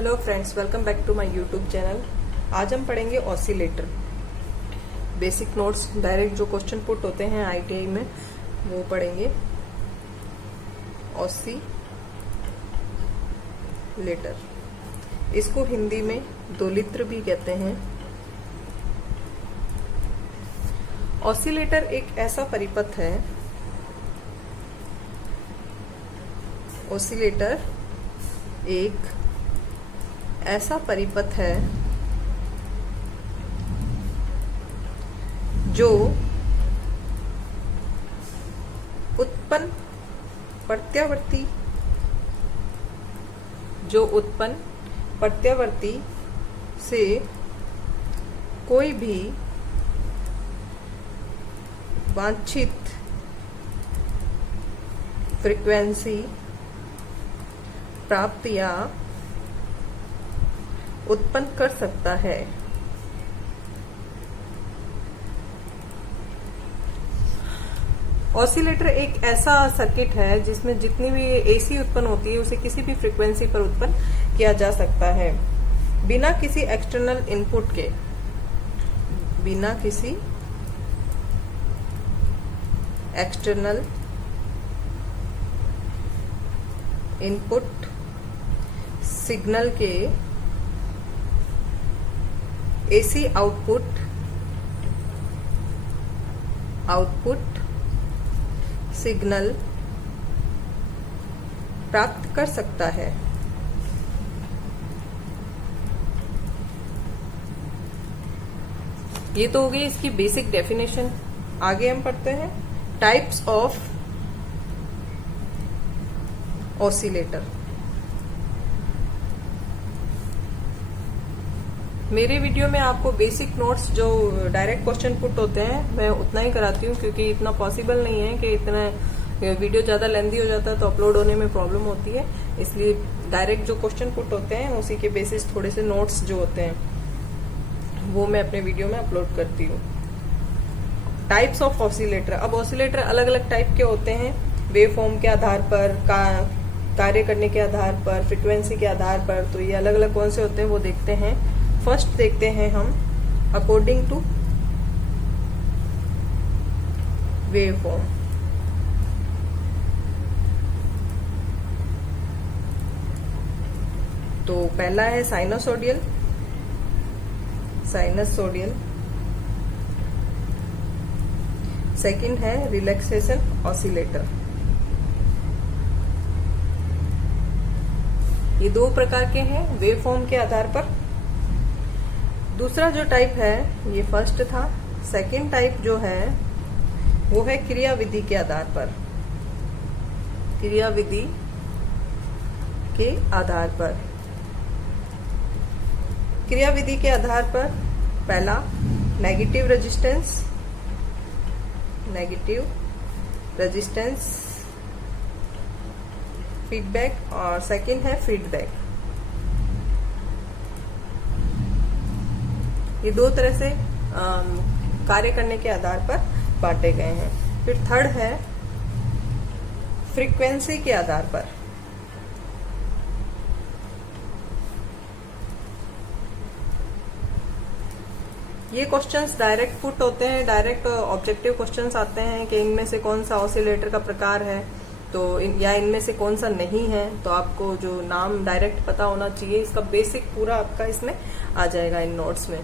Hello friends, welcome back to my YouTube channel. आज हम पढ़ेंगे ऑसिलेटर। बेसिक नोट्स डायरेक्ट जो क्वेश्चन पुट होते हैं आईटीआई में वो पढ़ेंगे। ऑसिलेटर, इसको हिंदी में दोलित्र भी कहते हैं। ऑसिलेटर एक ऐसा परिपथ है, ऑसिलेटर एक ऐसा परिपथ है जो उत्पन्न प्रत्यावर्ती से कोई भी वांछित फ्रीक्वेंसी प्राप्त या उत्पन्न कर सकता है। ऑसिलेटर एक ऐसा सर्किट है जिसमें जितनी भी एसी उत्पन्न होती है उसे किसी भी फ्रीक्वेंसी पर उत्पन्न किया जा सकता है बिना किसी एक्सटर्नल इनपुट के। बिना किसी एक्सटर्नल इनपुट सिग्नल के एसी आउटपुट सिग्नल प्राप्त कर सकता है। ये तो हो गई इसकी बेसिक डेफिनेशन। आगे हम पढ़ते हैं टाइप्स ऑफ ऑसिलेटर। मेरे वीडियो में आपको बेसिक नोट्स जो डायरेक्ट क्वेश्चन पुट होते हैं मैं उतना ही कराती हूँ, क्योंकि इतना पॉसिबल नहीं है कि इतना वीडियो ज्यादा लेंथी हो जाता है तो अपलोड होने में प्रॉब्लम होती है। इसलिए डायरेक्ट जो क्वेश्चन पुट होते हैं उसी के बेसिस थोड़े से नोट्स जो होते हैं वो मैं अपने वीडियो में अपलोड करती हूँ। Types of oscillator. अब ऑसिलेटर अलग अलग टाइप के होते हैं, वेव फॉर्म के आधार पर, कार्य करने के आधार पर, फ्रिक्वेंसी के आधार पर। तो ये अलग अलग कौन से होते हैं वो देखते हैं। फर्स्ट देखते हैं हम अकॉर्डिंग टू वेव फॉर्म। तो पहला है साइनसोडियल। सेकंड है रिलैक्सेशन ऑसिलेटर। ये दो प्रकार के हैं वेव फॉर्म के आधार पर। दूसरा जो टाइप है ये फर्स्ट था। सेकंड टाइप जो है वो है क्रियाविधि के आधार पर। क्रियाविधि के आधार पर पहला नेगेटिव रेजिस्टेंस फीडबैक और सेकंड है फीडबैक। ये दो तरह से कार्य करने के आधार पर बांटे गए हैं। फिर थर्ड है फ्रीक्वेंसी के आधार पर। ये क्वेश्चंस डायरेक्ट पुट होते हैं, डायरेक्ट ऑब्जेक्टिव क्वेश्चंस आते हैं कि इनमें से कौन सा ऑसिलेटर का प्रकार है या इनमें से कौन सा नहीं है। तो आपको जो नाम डायरेक्ट पता होना चाहिए, इसका बेसिक पूरा आपका इसमें आ जाएगा इन नोट्स में।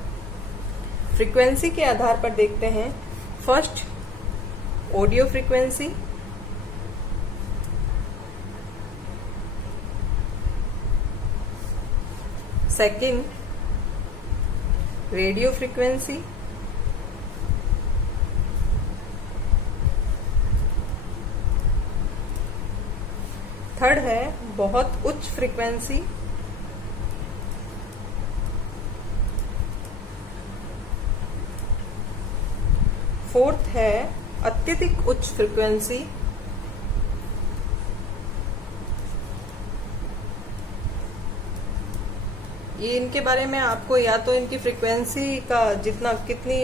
फ्रीक्वेंसी के आधार पर देखते हैं। First audio frequency, second radio frequency, third है बहुत उच्च फ्रीक्वेंसी, फोर्थ है अत्यधिक उच्च फ्रीक्वेंसी, ये इनके बारे में आपको या तो इनकी फ्रीक्वेंसी का कितनी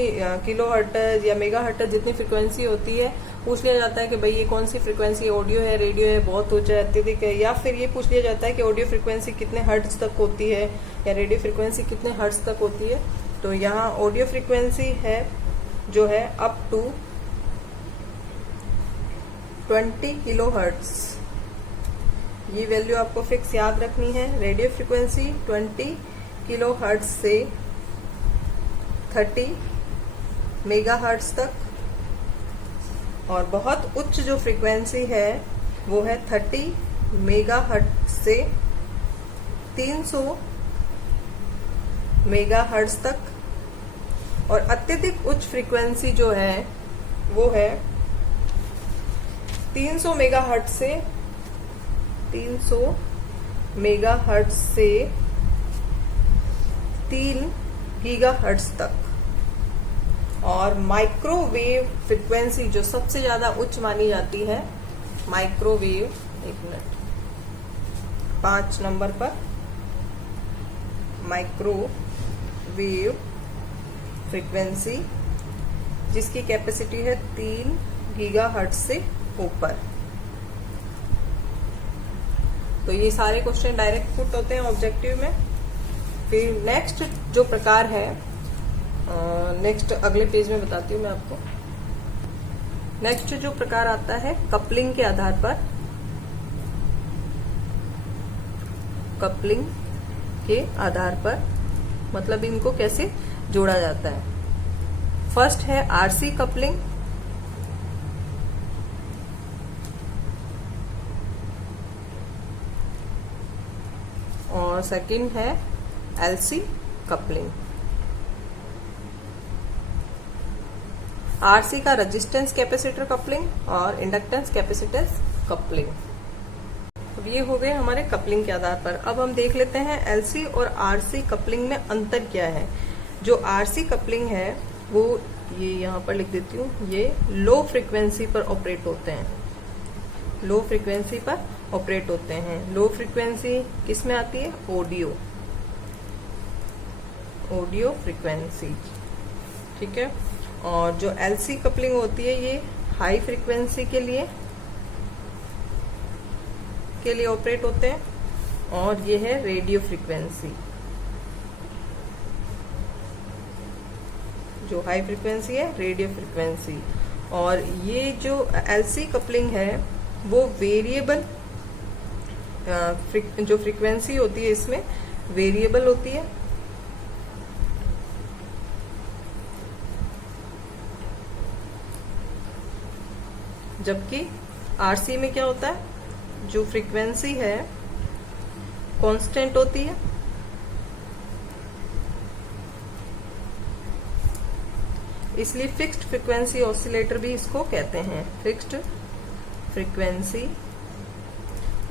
किलो हर्ट्ज या मेगा हर्ट्ज जितनी फ्रीक्वेंसी होती है पूछ लिया जाता है कि भाई ये कौन सी फ्रीक्वेंसी, ऑडियो है, रेडियो है, बहुत ऊंचा है, अत्यधिक है, या फिर ये पूछ लिया जाता है कि ऑडियो फ्रीक्वेंसी कितने हर्ट्ज तक होती है या रेडियो फ्रीक्वेंसी कितने हर्ट्ज तक होती है। तो यहाँ ऑडियो फ्रीक्वेंसी है जो है अप टू 20 किलो हर्ट्ज, ये वैल्यू आपको फिक्स याद रखनी है। रेडियो फ्रीक्वेंसी 20 किलो हर्ट्ज से 30 मेगा हर्ट्ज तक, और बहुत उच्च जो फ्रीक्वेंसी है वो है 30 मेगा हर्ट्ज से 300 मेगा हर्ट्ज तक, और अत्यधिक उच्च फ्रीक्वेंसी जो है वो है 300 मेगा हर्ट्ज से 3 गीगा हर्ट्ज तक। और माइक्रोवेव फ्रीक्वेंसी जो सबसे ज्यादा उच्च मानी जाती है, माइक्रोवेव, 1 मिनट, 5 नंबर पर माइक्रोवेव फ्रीक्वेंसी जिसकी कैपेसिटी है 3 गीगा हर्ट्ज से ऊपर। तो ये सारे क्वेश्चन डायरेक्ट पुट होते हैं ऑब्जेक्टिव में। फिर नेक्स्ट जो प्रकार है, नेक्स्ट अगले पेज में बताती हूँ मैं आपको। नेक्स्ट जो प्रकार आता है कपलिंग के आधार पर, कपलिंग के आधार पर मतलब इनको कैसे जोड़ा जाता है। फर्स्ट है आरसी कपलिंग, और सेकंड है एलसी कपलिंग। आरसी का रेजिस्टेंस कैपेसिटर कपलिंग और इंडक्टेंस कैपेसिटेंस कपलिंग। अब ये हो गए हमारे कपलिंग के आधार पर। अब हम देख लेते हैं एलसी और आरसी कपलिंग में अंतर क्या है। जो आरसी कपलिंग है वो ये यहाँ पर लिख देती हूँ, ये लो फ्रीक्वेंसी पर ऑपरेट होते हैं, लो फ्रीक्वेंसी पर ऑपरेट होते हैं। लो फ्रीक्वेंसी किस में आती है, ऑडियो, ऑडियो फ्रीक्वेंसी, ठीक है। और जो एलसी कपलिंग होती है ये हाई फ्रीक्वेंसी के लिए ऑपरेट होते हैं, और ये है रेडियो फ्रीक्वेंसी। जो हाई फ्रीक्वेंसी है रेडियो फ्रीक्वेंसी। और ये जो एलसी कपलिंग है वो वेरिएबल जो फ्रीक्वेंसी होती है इसमें वेरिएबल होती है, जबकि आरसी में क्या होता है, जो फ्रीक्वेंसी है कांस्टेंट होती है। इसलिए फिक्स्ड फ्रीक्वेंसी ऑसिलेटर भी इसको कहते हैं, फिक्स्ड फ्रीक्वेंसी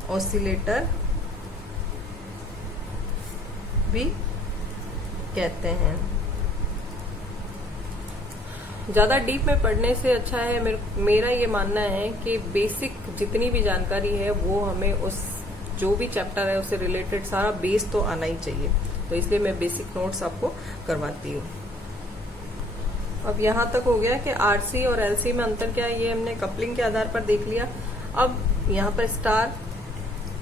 ऑसिलेटर भी कहते हैं। ज्यादा डीप में पढ़ने से अच्छा है, मेरा ये मानना है कि बेसिक जितनी भी जानकारी है वो हमें उस जो भी चैप्टर है उससे रिलेटेड सारा बेस तो आना ही चाहिए। तो इसलिए मैं बेसिक नोट्स आपको करवाती हूँ। अब यहाँ तक हो गया कि आरसी और एलसी में अंतर क्या है, ये हमने कपलिंग के आधार पर देख लिया। अब यहाँ पर स्टार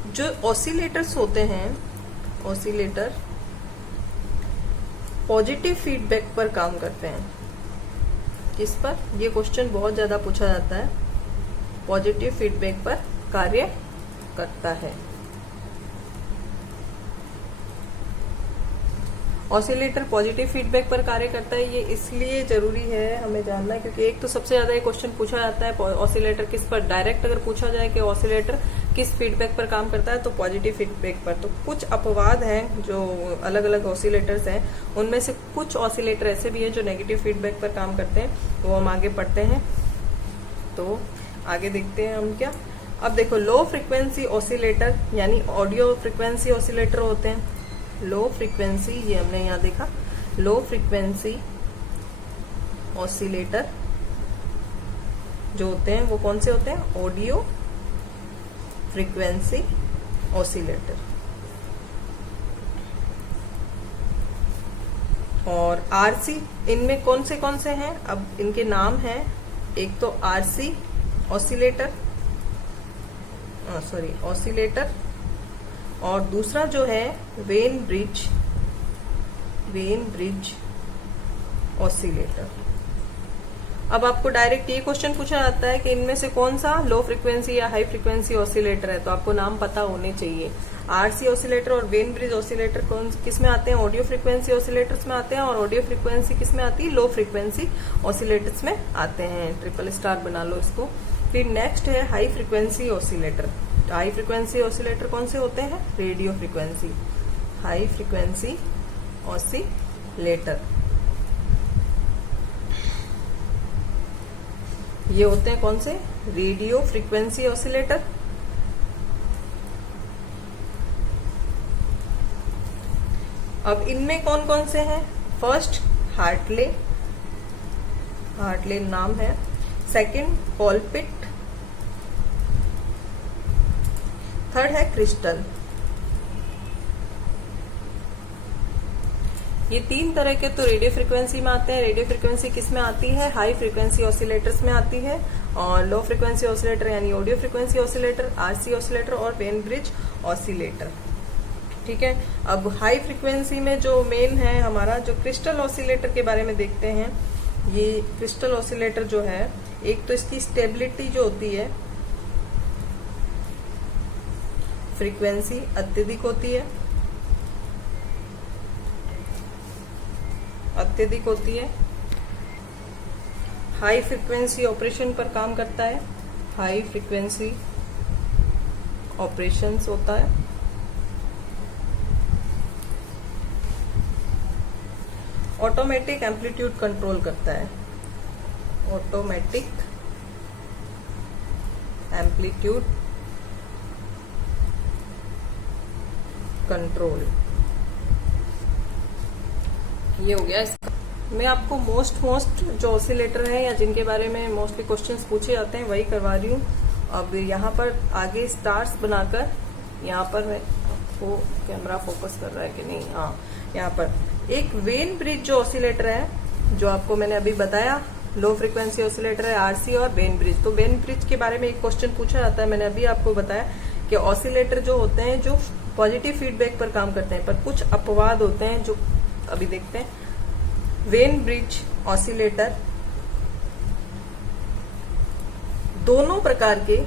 जो ऑसिलेटर्स होते हैं, ऑसिलेटर पॉजिटिव फीडबैक पर काम करते हैं। किस पर, ये क्वेश्चन बहुत ज्यादा पूछा जाता है, पॉजिटिव फीडबैक पर कार्य करता है। ऑसिलेटर पॉजिटिव फीडबैक पर कार्य करता है, ये इसलिए जरूरी है हमें जानना, क्योंकि एक तो सबसे ज्यादा ये क्वेश्चन पूछा जाता है ऑसिलेटर किस पर, डायरेक्ट अगर पूछा जाए कि ऑसिलेटर किस फीडबैक पर काम करता है तो पॉजिटिव फीडबैक पर। तो कुछ अपवाद हैं, जो अलग अलग ऑसिलेटर्स हैं, उनमें से कुछ ऑसिलेटर ऐसे भी हैं जो नेगेटिव फीडबैक पर काम करते हैं, वो हम आगे पढ़ते हैं। तो आगे देखते हैं हम क्या। अब देखो, लो फ्रीक्वेंसी ऑसिलेटर यानी ऑडियो फ्रीक्वेंसी ऑसिलेटर होते हैं। लो फ्रीक्वेंसी, ये हमने यहाँ देखा, लो फ्रीक्वेंसी ऑसिलेटर जो होते हैं वो कौन से होते हैं, ऑडियो फ्रीक्वेंसी ऑसिलेटर। और आरसी, इनमें कौन से हैं, अब इनके नाम हैं। एक तो आरसी ऑसिलेटर, और दूसरा जो है वेन ब्रिज ऑसिलेटर। अब आपको डायरेक्ट ये क्वेश्चन पूछा जाता है कि इनमें से कौन सा लो फ्रीक्वेंसी या हाई फ्रीक्वेंसी ऑसिलेटर है, तो आपको नाम पता होने चाहिए। आरसी ऑसिलेटर और वेन ब्रिज ऑसिलेटर किस में आते हैं? ऑडियो फ्रीक्वेंसी ऑसिलेटर्स में आते हैं, और ऑडियो फ्रीक्वेंसी किस में आती है? लो फ्रीक्वेंसी ऑसिलेटर्स में आते हैं। ट्रिपल स्टार बना लो इसको। फिर नेक्स्ट है high frequency oscillator. High frequency oscillator कौन से होते हैं? Radio frequency, high frequency oscillator ये होते हैं कौन से? Radio frequency oscillator. अब इनमें कौन कौन से हैं? फर्स्ट हार्टले नाम है। सेकंड कॉलपिट, थर्ड है क्रिस्टल। ये तीन तरह के तो रेडियो फ्रीक्वेंसी में आते हैं। रेडियो फ्रीक्वेंसी किस में आती है? हाई फ्रीक्वेंसी ऑसिलेटर्स में आती है, और लो फ्रीक्वेंसी ऑसिलेटर यानी audio frequency oscillator, RC oscillator और वेन ब्रिज ऑसिलेटर। ठीक है। अब हाई फ्रीक्वेंसी में जो मेन है हमारा, जो क्रिस्टल ऑसिलेटर के बारे में देखते हैं। ये क्रिस्टल ऑसिलेटर जो है, एक तो इसकी स्टेबिलिटी जो होती है, फ्रीक्वेंसी अत्यधिक होती है, हाई फ्रीक्वेंसी ऑपरेशन पर काम करता है, हाई फ्रीक्वेंसी ऑपरेशंस होता है, ऑटोमेटिक एम्पलीट्यूड कंट्रोल करता है, ऑटोमेटिक एम्पलीट्यूड कंट्रोल। ये हो गया इसका। मैं आपको मोस्ट जो ऑसिलेटर है या जिनके बारे में मोस्टली क्वेश्चंस पूछे जाते हैं वही करवा रही हूँ। अब यहाँ पर आगे स्टार्स बनाकर, यहाँ पर मैं वो कैमरा फोकस कर रहा है कि नहीं, हाँ, यहाँ पर एक वेन ब्रिज जो ऑसिलेटर है, जो आपको मैंने अभी बताया लो फ्रीक्वेंसी ऑसिलेटर है, आरसी और वेन ब्रिज। तो वेन ब्रिज के बारे में एक क्वेश्चन पूछा जाता है। मैंने अभी आपको बताया कि ऑसिलेटर जो होते हैं जो पॉजिटिव फीडबैक पर काम करते हैं, पर कुछ अपवाद होते हैं जो अभी देखते हैं। वेन ब्रिज ऑसिलेटर दोनों प्रकार के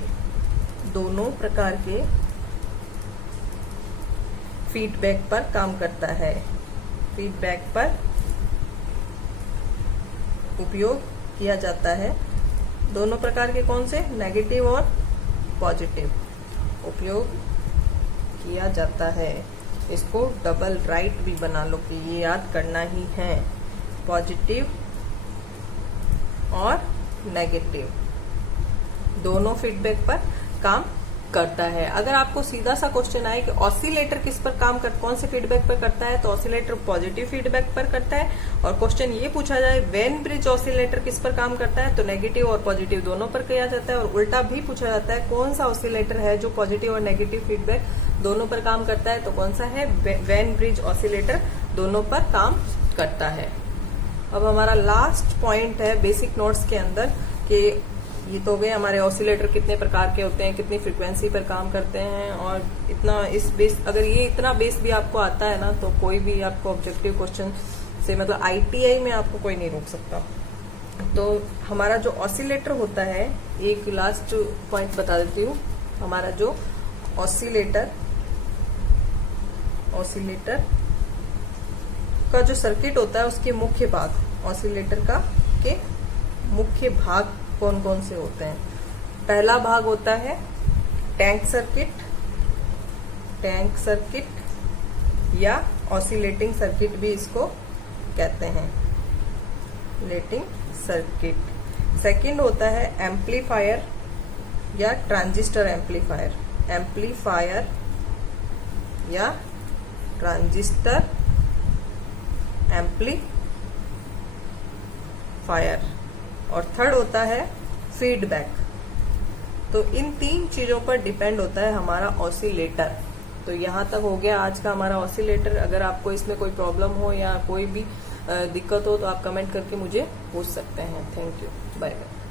फीडबैक पर काम करता है, फीडबैक पर उपयोग किया जाता है। दोनों प्रकार के कौन से? नेगेटिव और पॉजिटिव उपयोग किया जाता है। इसको डबल राइट भी बना लो कि ये याद करना ही है, पॉजिटिव और नेगेटिव दोनों फीडबैक पर काम करता है। अगर आपको सीधा सा क्वेश्चन आए कि ऑसिलेटर किस पर काम कर, कौन से फीडबैक पर करता है, तो ऑसिलेटर पॉजिटिव फीडबैक पर करता है। और क्वेश्चन ये पूछा जाए वेन ब्रिज ऑसिलेटर किस पर काम करता है, तो नेगेटिव और पॉजिटिव दोनों पर किया जाता है। और उल्टा भी पूछा जाता है कौन सा ऑसिलेटर है जो पॉजिटिव और नेगेटिव फीडबैक दोनों पर काम करता है, तो कौन सा है? वेन ब्रिज ऑसिलेटर दोनों पर काम करता है। अब हमारा लास्ट पॉइंट है बेसिक नोट्स के अंदर कि ये तो गए हमारे ऑसिलेटर कितने प्रकार के होते हैं, कितनी फ्रीक्वेंसी पर काम करते हैं, और इतना इस बेस, अगर ये इतना बेस भी आपको आता है ना, तो कोई भी आपको ऑब्जेक्टिव क्वेश्चन से, मतलब आईटीआई में आपको कोई नहीं रोक सकता। तो हमारा जो ऑसिलेटर होता है, एक लास्ट पॉइंट बता देती हूँ। हमारा जो ऑसिलेटर का जो सर्किट होता है, उसके मुख्य भाग, ऑसिलेटर का के मुख्य भाग कौन कौन से होते हैं? पहला भाग होता है टैंक सर्किट या ऑसिलेटिंग सर्किट भी इसको कहते हैं, ऑसिलेटिंग सर्किट। सेकंड होता है एम्पलीफायर या ट्रांजिस्टर एम्पलीफायर या ट्रांजिस्टर एम्पलीफायर। और थर्ड होता है फीडबैक। तो इन तीन चीजों पर डिपेंड होता है हमारा ऑसिलेटर। तो यहाँ तक हो गया आज का हमारा ऑसिलेटर। अगर आपको इसमें कोई प्रॉब्लम हो या कोई भी दिक्कत हो तो आप कमेंट करके मुझे पूछ सकते हैं। Thank you, bye bye.